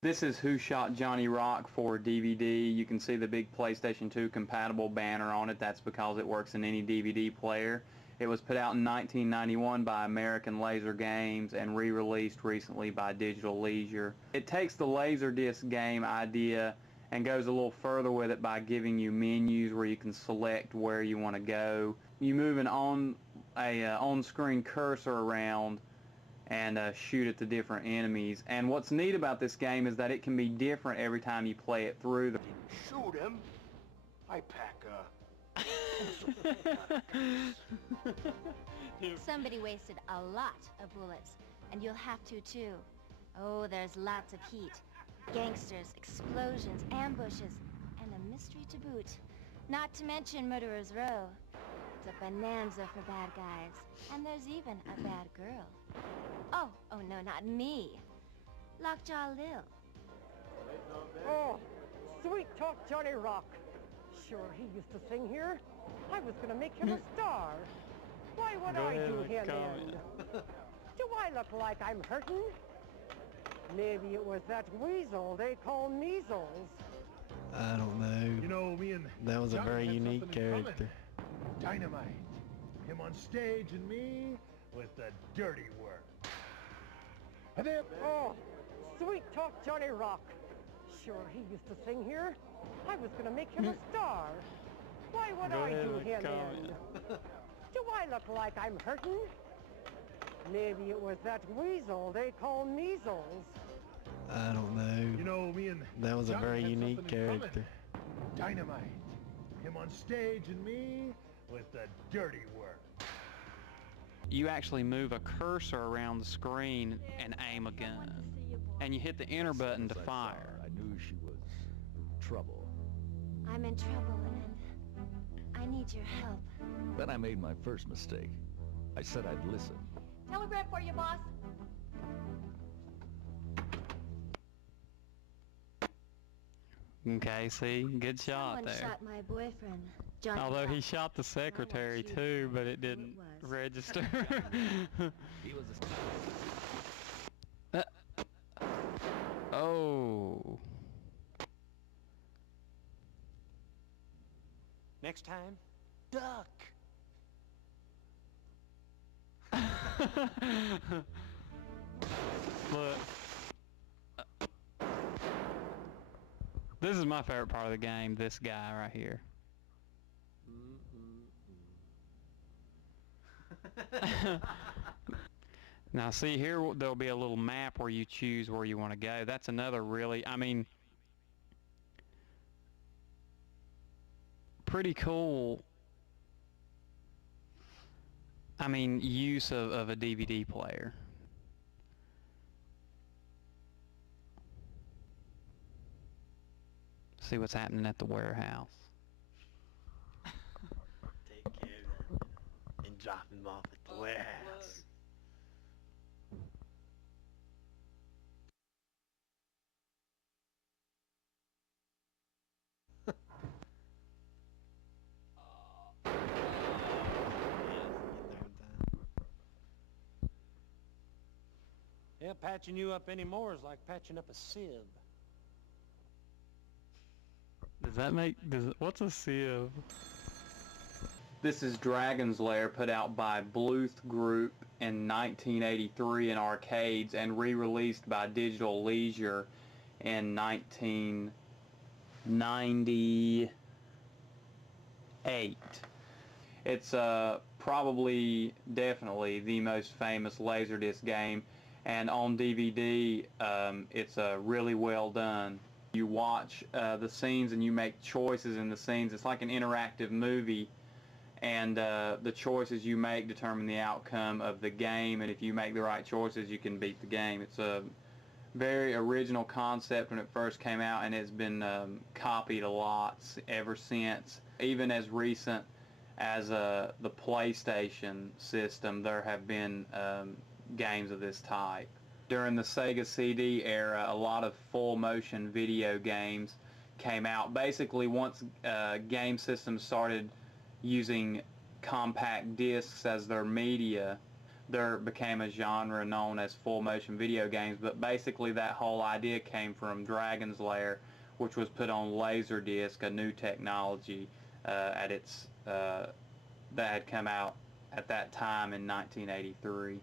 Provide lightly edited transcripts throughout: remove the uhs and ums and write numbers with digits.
This is Who Shot Johnny Rock for DVD. You can see the big PlayStation 2 compatible banner on it. That's because it works in any DVD player. It was put out in 1991 by American Laser Games and re-released recently by Digital Leisure. It takes the Laserdisc game idea and goes a little further with it by giving you menus where you can select where you want to go. You move an on-screen cursor around and shoot at the different enemies. And what's neat about this game is that it can be different every time you play it through. Shoot him. I pack Somebody wasted a lot of bullets, and you'll have to too. Oh, there's lots of heat. Gangsters, explosions, ambushes, and a mystery to boot. Not to mention Murderer's Row. It's a bonanza for bad guys. And there's even a bad girl. Oh no, not me. Lockjaw Lil. Oh, sweet talk Johnny Rock. Sure, he used to sing here. I was gonna make him a star. Why would I do him in? Do I look like I'm hurting? Maybe it was that weasel they call measles. I don't know. You know, me and that was a very unique character. Dynamite. Him on stage and me with the dirty work. And then, oh, sweet talk Johnny Rock. Sure, he used to sing here. I was gonna make him a star. Why would I do him in? Do I look like I'm hurting? Maybe it was that weasel they call measles. I don't know. You know, me and that was a very unique character. Dynamite. Him on stage and me with the dirty work. You actually move a cursor around the screen and aim a gun. And you hit the enter button to fire. I knew she was trouble. I'm in trouble, and I need your help. Then I made my first mistake. I said I'd listen. Telegram for you, boss. Okay, see? Good shot Someone there. shot my boyfriend, Johnny Although Rock. he shot the secretary too, but it didn't register. He was Oh. Next time, duck. Look. This is my favorite part of the game, this guy right here. Now see here, there'll be a little map where you choose where you want to go. That's another really, I mean, pretty cool, I mean, use of a DVD player. See what's happening at the warehouse. Take care of them and drop him off at the warehouse. Yeah, patching you up anymore is like patching up a sieve. Does that make, what's a sieve? This is Dragon's Lair, put out by Bluth Group in 1983 in arcades and re-released by Digital Leisure in 1998. It's probably, definitely the most famous Laserdisc game, and on DVD it's really well done. You watch the scenes and you make choices in the scenes. It's like an interactive movie, and the choices you make determine the outcome of the game, and if you make the right choices you can beat the game. It's a very original concept when it first came out, and it's been copied a lot ever since. Even as recent as the PlayStation system, there have been games of this type. During the Sega CD era, a lot of full motion video games came out. Basically, once game systems started using compact discs as their media, there became a genre known as full motion video games, but basically that whole idea came from Dragon's Lair, which was put on Laserdisc, a new technology that had come out at that time in 1983.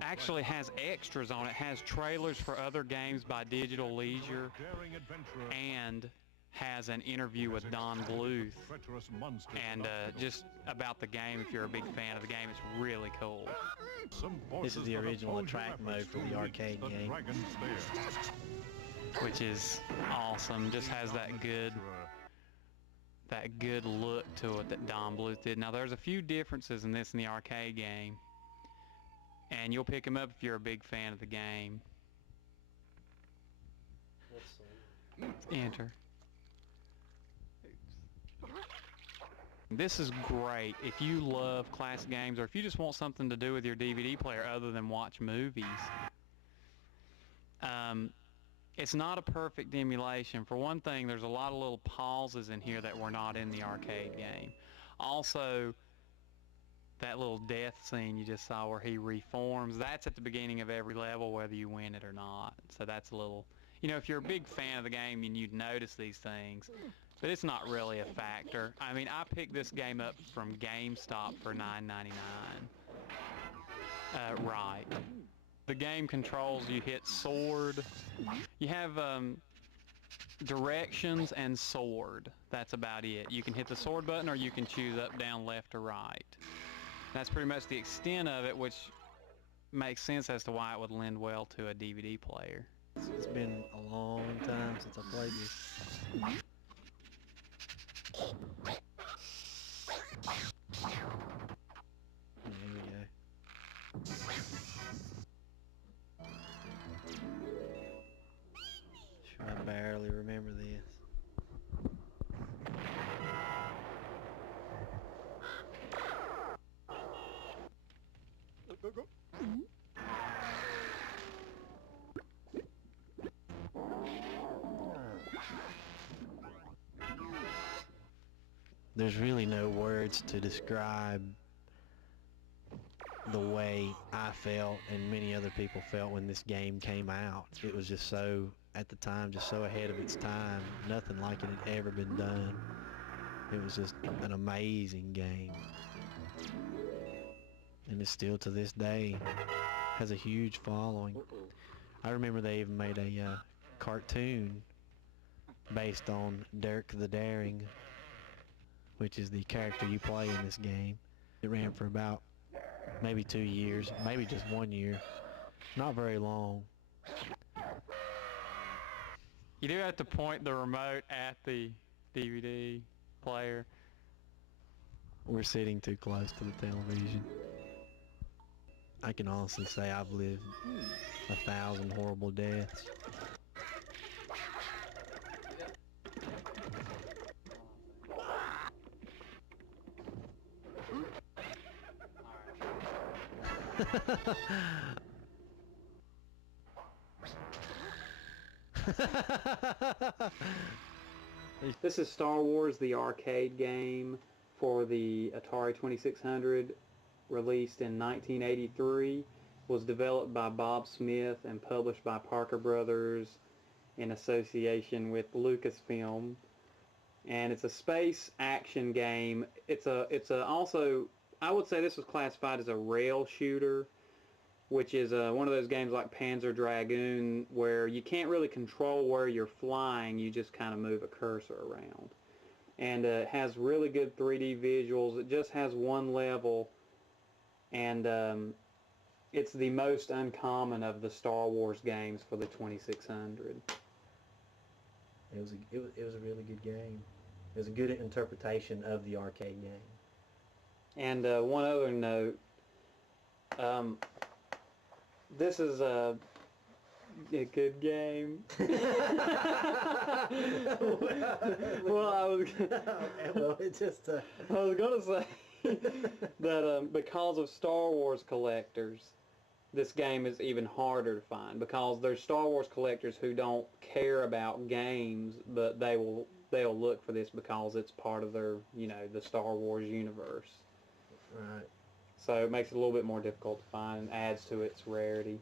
Actually has extras on it. Has trailers for other games by Digital Leisure, and has an interview with Don Bluth, and just about the game. If you're a big fan of the game, it's really cool. This is the original attract mode for the arcade game, which is awesome. Just has that good look to it that Don Bluth did. Now there's a few differences in this and the arcade game, and you'll pick them up if you're a big fan of the game. Enter. This is great if you love classic games, or if you just want something to do with your DVD player other than watch movies. It's not a perfect emulation. For one thing, there's a lot of little pauses in here that were not in the arcade game. Also, that little death scene you just saw where he reforms, that's at the beginning of every level whether you win it or not. So that's a little, you know, if you're a big fan of the game and you'd notice these things, but it's not really a factor. I mean, I picked this game up from GameStop for $9.99. Right. The game controls, you hit sword. You have directions and sword. That's about it. You can hit the sword button, or you can choose up, down, left, or right. That's pretty much the extent of it, which makes sense as to why it would lend well to a DVD player. It's been a long time since I played this. Here we go. Sure, I barely remember this. Go. There's really no words to describe the way I felt and many other people felt when this game came out. It was just so, at the time, just so ahead of its time. Nothing like it had ever been done. It was just an amazing game. And it still, to this day, has a huge following. I remember they even made a cartoon based on Dirk the Daring, which is the character you play in this game. It ran for about maybe 2 years, maybe just 1 year. Not very long. You do have to point the remote at the DVD player. We're sitting too close to the television. I can honestly say I've lived 1,000 horrible deaths. This is Star Wars, the arcade game for the Atari 2600, released in 1983, was developed by Bob Smith and published by Parker Brothers in association with Lucasfilm. And it's a space action game. It's also, I would say this was classified as a rail shooter, which is one of those games like Panzer Dragoon where you can't really control where you're flying, you just kind of move a cursor around. And it has really good 3D visuals. It just has one level, and it's the most uncommon of the Star Wars games for the 2600. It was a really good game. It was a good interpretation of the arcade game. And one other note, this is a good game. Well, I was going to say that because of Star Wars collectors, this game is even harder to find, because there's Star Wars collectors who don't care about games, but they'll look for this because it's part of their, the Star Wars universe. Right. So it makes it a little bit more difficult to find and adds to its rarity.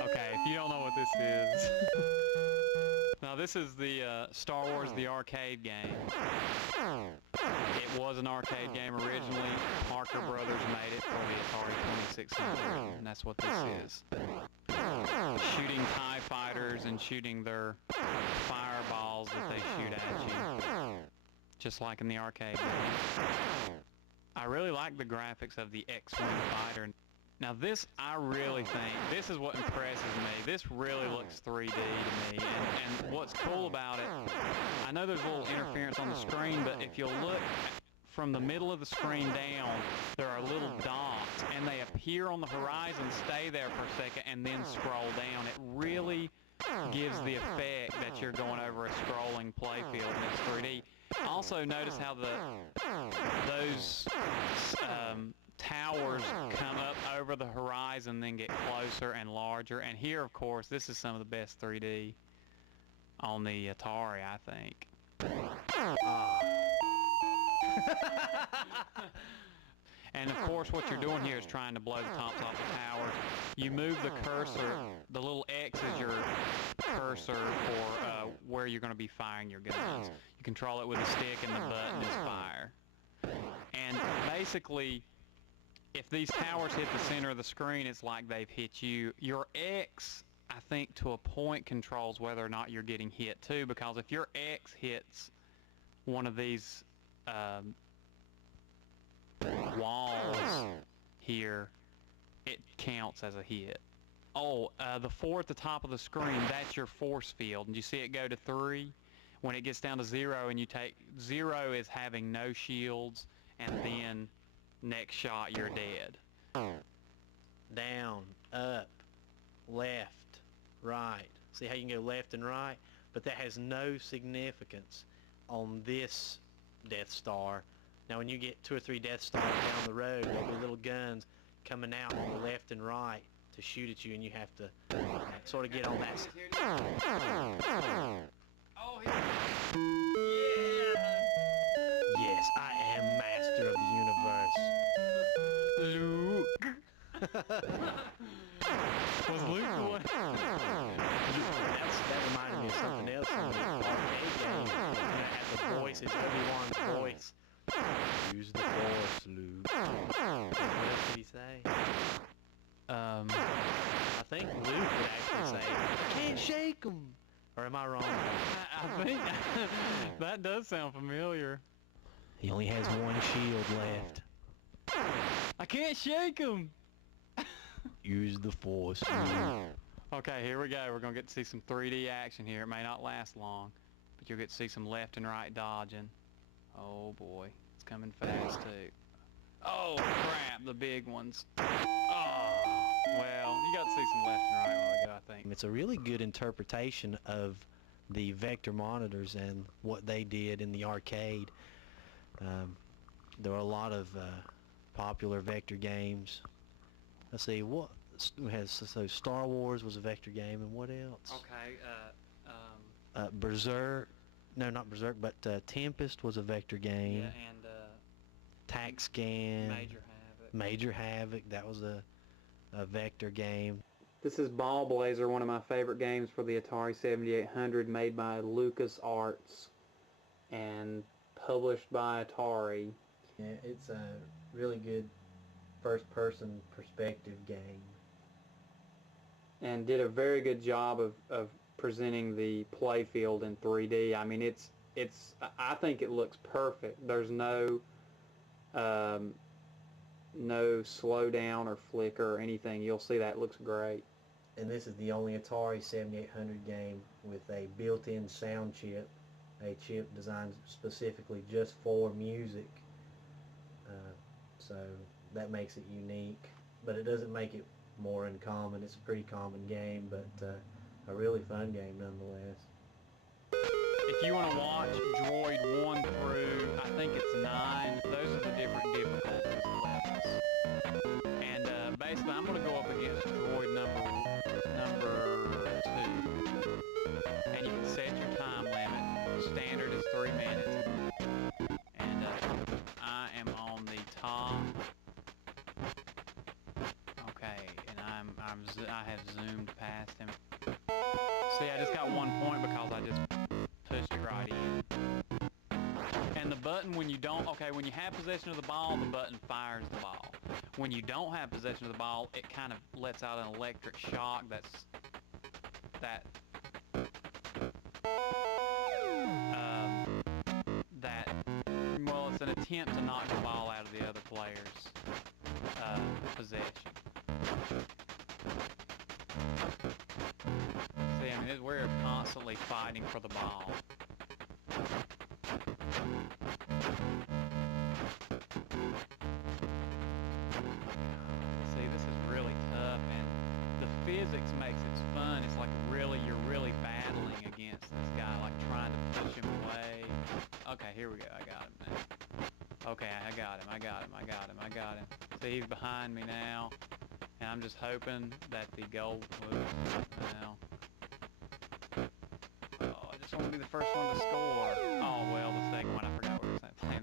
Okay, if you don't know what this is. Now this is the Star Wars the arcade game. It was an arcade game originally. Parker Brothers made it for the Atari 2600, and that's what this is. Shooting TIE fighters and shooting their fireballs that they shoot at you. Just like in the arcade game. I really like the graphics of the X-Wing fighter. Now this, I really think, this is what impresses me. This really looks 3D to me. And what's cool about it, I know there's a little interference on the screen, but if you look from the middle of the screen down, there are little dots, and they appear on the horizon, stay there for a second, and then scroll down. It really gives the effect that you're going over a scrolling playfield and it's 3D. Also notice how those towers come up over the horizon, then get closer and larger. And here, of course, this is some of the best 3D on the Atari, I think. And of course, what you're doing here is trying to blow the tops off the towers. You move the cursor, the little X is your cursor for where you're going to be firing your guns. You control it with a stick, and the button is fire. And basically, if these towers hit the center of the screen, it's like they've hit you. Your X, I think, to a point controls whether or not you're getting hit too, because if your X hits one of these walls here, it counts as a hit. Oh, the 4 at the top of the screen, that's your force field. And you see it go to 3? When it gets down to 0 and you take 0 is having no shields, and then next shot you're dead. Down, up, left, right. See how you can go left and right? But that has no significance on this Death Star. Now when you get 2 or 3 Death Stars down the road, there'll be little guns coming out on the left and right to shoot at you, and you have to sort of get on that. Oh, here. Yeah! Yes, I am master of the universe. Luke. Was Luke the one? That reminded me of something else in the arcade game. And I had the voices, Obi-Wan's voice. Use the force, Luke. What else did he say? I think Luke would actually say, "Can't shake him." Or am I wrong? I think that does sound familiar. He only has one shield left. I can't shake him. Use the force, Luke. Okay, here we go. We're going to get to see some 3D action here. It may not last long, but you'll get to see some left and right dodging. Oh boy, it's coming fast too. Oh crap, the big ones. Oh, well, you got to see some left and right while ago, I think. It's a really good interpretation of the vector monitors and what they did in the arcade. There were a lot of popular vector games. Let's see, what has, so Star Wars was a vector game, and what else? Okay, Berserk, no, not Berserk, but Tempest was a vector game. yeah, and TaxScan, Major Havoc, that was a vector game. This is Ballblazer, one of my favorite games for the Atari 7800, made by LucasArts and published by Atari. Yeah, it's a really good first-person perspective game. And did a very good job of presenting the playfield in 3D. I mean, I think it looks perfect. There's no slowdown or flicker or anything. You'll see that it looks great. And this is the only Atari 7800 game with a built-in sound chip, a chip designed specifically just for music. So that makes it unique, but it doesn't make it more uncommon. It's a pretty common game, but a really fun game nonetheless. if you want to watch Droid 1 through, I think it's 9, those are the different difficulties levels. And basically, I'm going to go up against Droid number 2. And you can set your time limit. Standard is 3 minutes. And have zoomed past him. See, I just got 1 point because I just pushed it right in. And the button, when you don't, okay, when you have possession of the ball, the button fires the ball. When you don't have possession of the ball, it kind of lets out an electric shock well, it's an attempt to knock the ball out of the other player's possession. See, I mean, we're constantly fighting for the ball. See, this is really tough, and the physics makes it fun. It's like you're really battling against this guy, like trying to push him away. Okay, here we go. I got him, man. Okay, I got him. See, he's behind me now, and I'm just hoping that the goal moves now. Oh, I just want to be the first one to score. Oh, well, the second one, I forgot what we were saying.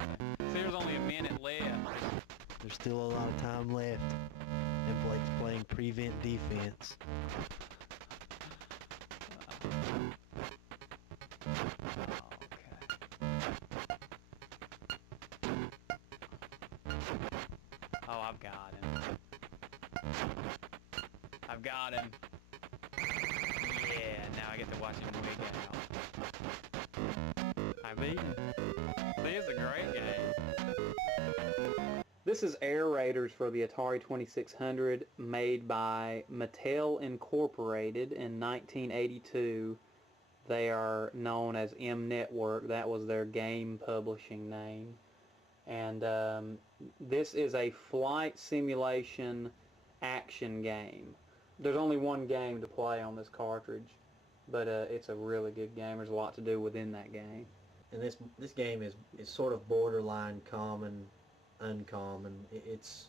See, there's only a minute left. There's still a lot of time left, and Blake's playing prevent defense. I've got him. Yeah, now I get to watch him wig out. I beat him. See, it's a great game. This is Air Raiders for the Atari 2600, made by Mattel Incorporated in 1982. They are known as M Network. That was their game publishing name. And this is a flight simulation action game. There's only one game to play on this cartridge, but it's a really good game. There's a lot to do within that game. And this game is sort of borderline common, uncommon. It's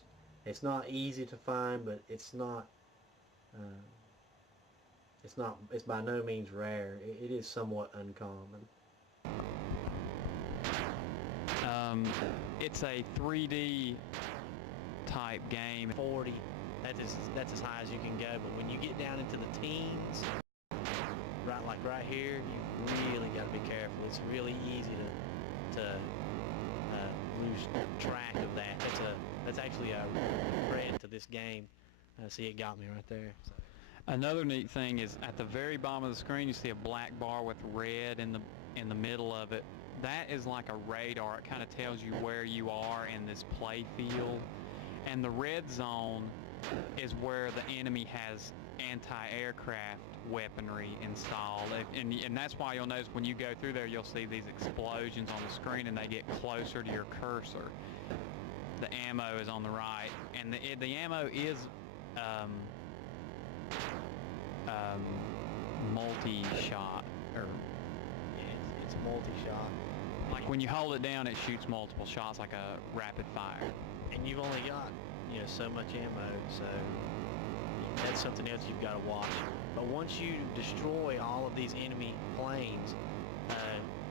not easy to find, but it's by no means rare. It is somewhat uncommon. It's a 3D type game. 40. That's as high as you can go. But when you get down into the teens, right here, you really got to be careful. It's really easy to lose track of that. That's actually a threat to this game. See, it got me right there. So. Another neat thing is at the very bottom of the screen, you see a black bar with red in the middle of it. That is like a radar. It kind of tells you where you are in this play field. And the red zone is where the enemy has anti-aircraft weaponry installed. And that's why you'll notice when you go through there, you'll see these explosions on the screen and they get closer to your cursor. The ammo is on the right. And the ammo is multi-shot. It's multi-shot. Like when you hold it down, it shoots multiple shots like a rapid fire. And you've only got, so much ammo, so that's something else you've got to watch. But once you destroy all of these enemy planes,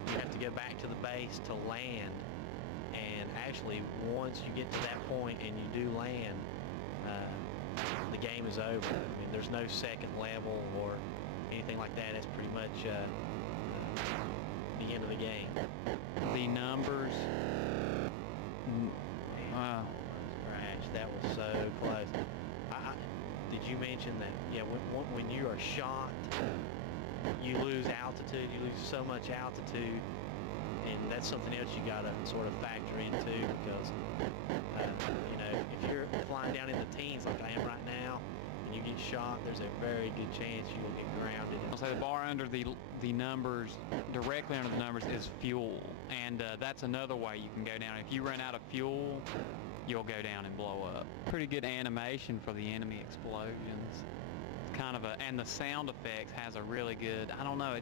you have to go back to the base to land. And actually, once you get to that point and you do land, the game is over. I mean, there's no second level or anything like that. It's pretty much the end of the game. The numbers. Wow. That was so close. Did you mention that? Yeah, when you are shot, you lose altitude. You lose so much altitude, and that's something else you got to sort of factor into because if you're flying down in the teens like I am right now, and you get shot, there's a very good chance you will get grounded. So the bar under the numbers, directly under the numbers, is fuel, and that's another way you can go down. If you run out of fuel, you'll go down and blow up. Pretty good animation for the enemy explosions. It's kind of and the sound effects has a really good, I don't know,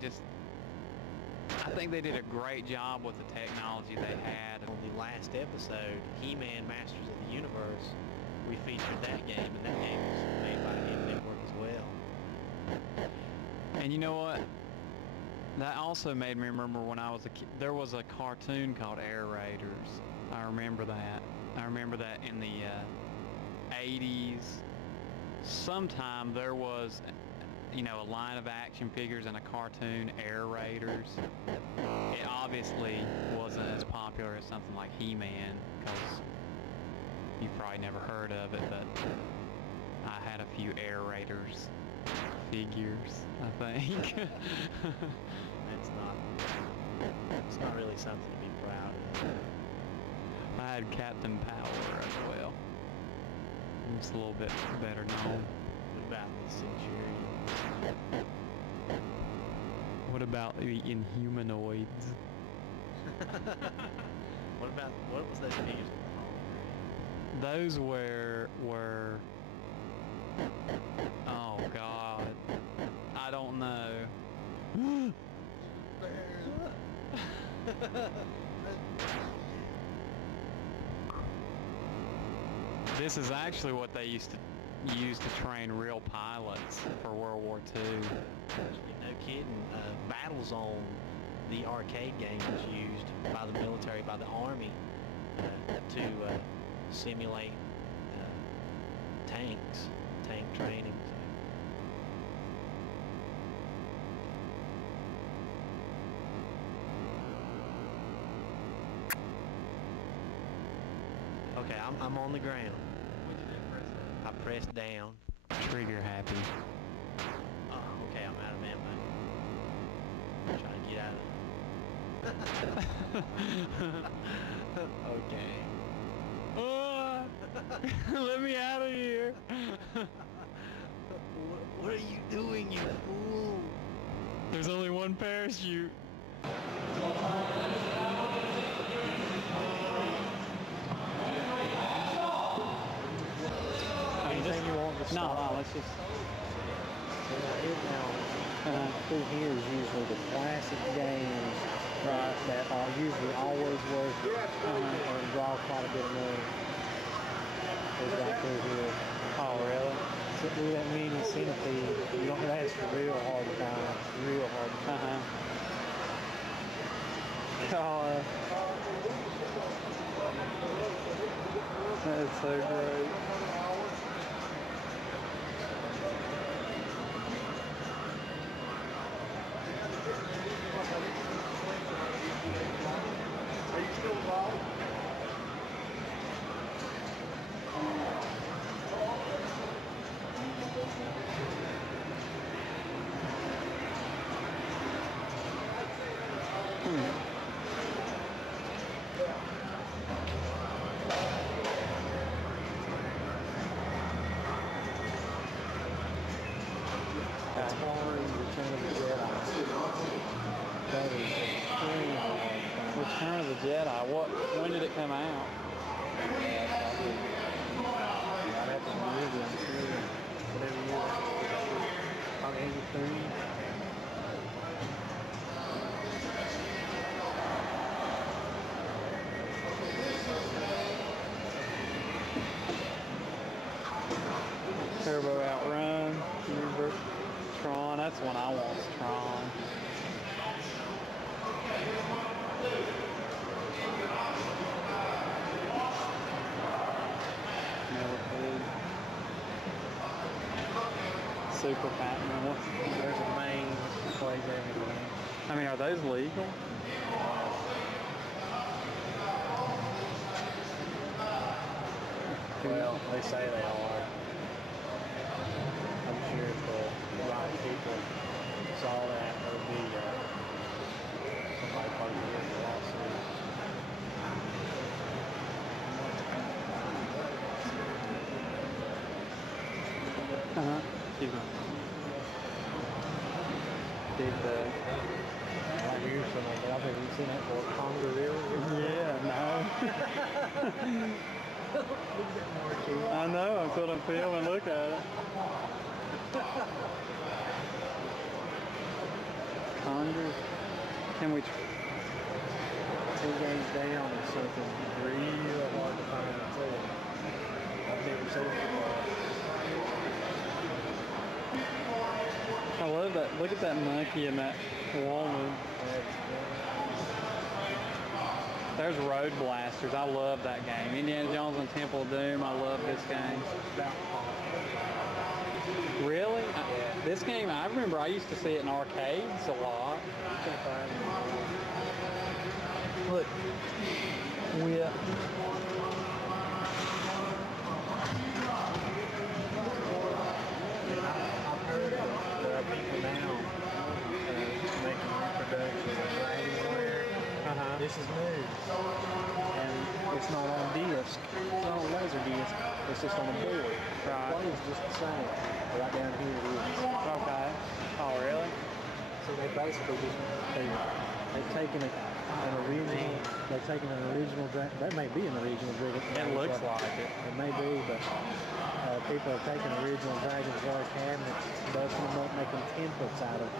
I think they did a great job with the technology they had. On the last episode, He-Man Masters of the Universe, we featured that game, and that game was made by M Network as well. And you know what? That also made me remember when I was a kid, there was a cartoon called Air Raiders. I remember that. I remember that in the 80s, sometime there was, you know, a line of action figures and a cartoon, Air Raiders. It obviously wasn't as popular as something like He-Man, because you've probably never heard of it, but I had a few Air Raiders figures, I think. It's not really something to be proud of. I had Captain Power as well. It's a little bit better known. What about the Centurions? What about the Inhumanoids? What was those figures with the hologram? Those were oh God, I don't know. This is actually what they used to use to train real pilots for World War II. No kidding. Battles on the arcade game was used by the military, by the Army, to simulate tank training. Okay, I'm on the ground. I pressed down. Trigger happy. Oh, okay, I'm out of ammo. I'm trying to get out of Okay. Let me out of here. What are you doing, you fool? There's only one parachute. Anything you want to start? No, let's just... Through here is usually the classic games that are usually always worth it or draw quite a bit of money. It's right through here. Oh, really? So do that mini centipede. You don't have to real hard time. Real hard time. God. That is so great. Are you still involved? Atari, Return of the Jedi. That is extremely hard. Return of the Jedi. When did it come out? Right after the movie, I'm sure. Whatever year. Probably 83. Turbo Outrun. Remember? Tron. That's the one I want. Tron. Super Pac-Man. There's a main plays everything. I mean, are those legal? Well, they say they are. I'm sure if the right people saw that, there would be somebody probably get a lawsuit. Excuse me. Did Like you're something, but I've never seen that for Congo River. yeah, no. I know, I'm gonna feel and look at it. Congress. Can we... Two games down is something real hard to find too. I've never seen it before. I love that. Look at that monkey and that woman. There's Road Blasters. I love that game. Indiana Jones and Temple of Doom. I love this game. Really? This game, I remember I used to see it in arcades a lot. Look. Whip. I've heard there are people now making reproductions of Lair. This is new. And it's not on disc. It's not on laser disc. It's just on a board. Right. The plays just the same. Right down here it is. Okay. Oh, really? So they basically just, they've taken an original, that may be an original Dragon. It looks like it. It may be, but people have taken original Dragon's Lair cabinets, busting them up, making templates out of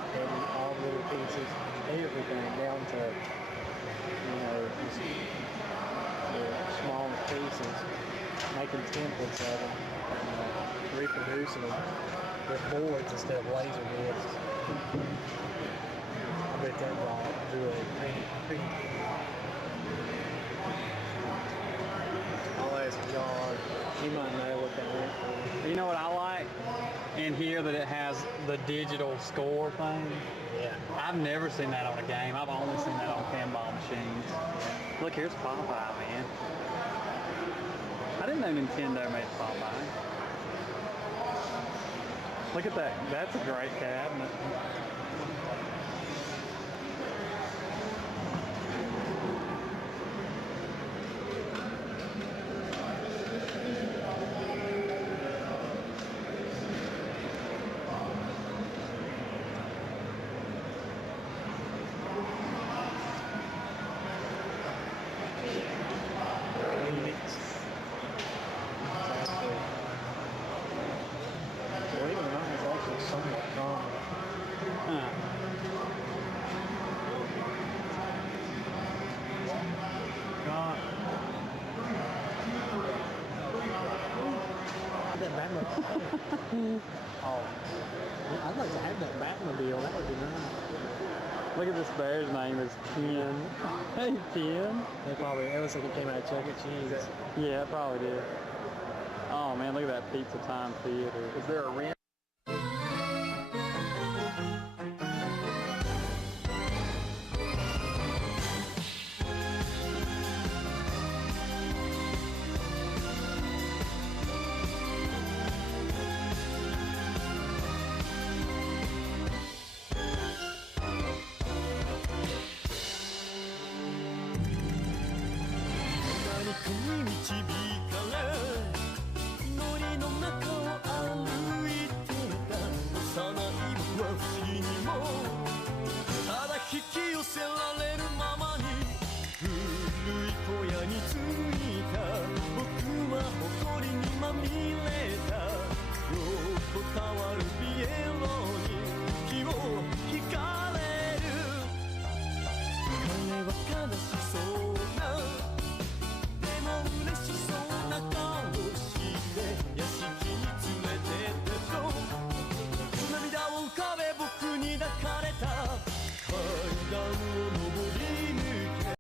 all the little pieces, everything down to, you know, just the smallest pieces, making templates of them, and reproducing them with boards instead of laser discs. I bet that brought really pretty. I'll ask John. He might know what that went for. You know what I like in here, that it has the digital score thing? Yeah. I've never seen that on a game. I've only seen that on pinball machines. Look, here's Popeye, man. I didn't know Nintendo made Popeye. Look at that. That's a great cabinet. Oh, I'd like to have that Batmobile. That would be nice. Look at this bear's name is Ken. Hey, Ken. It looks like it came out of Chuck E. Cheese. Yeah, it probably did. Oh man, look at that Pizza Time Theater. Is there a rim?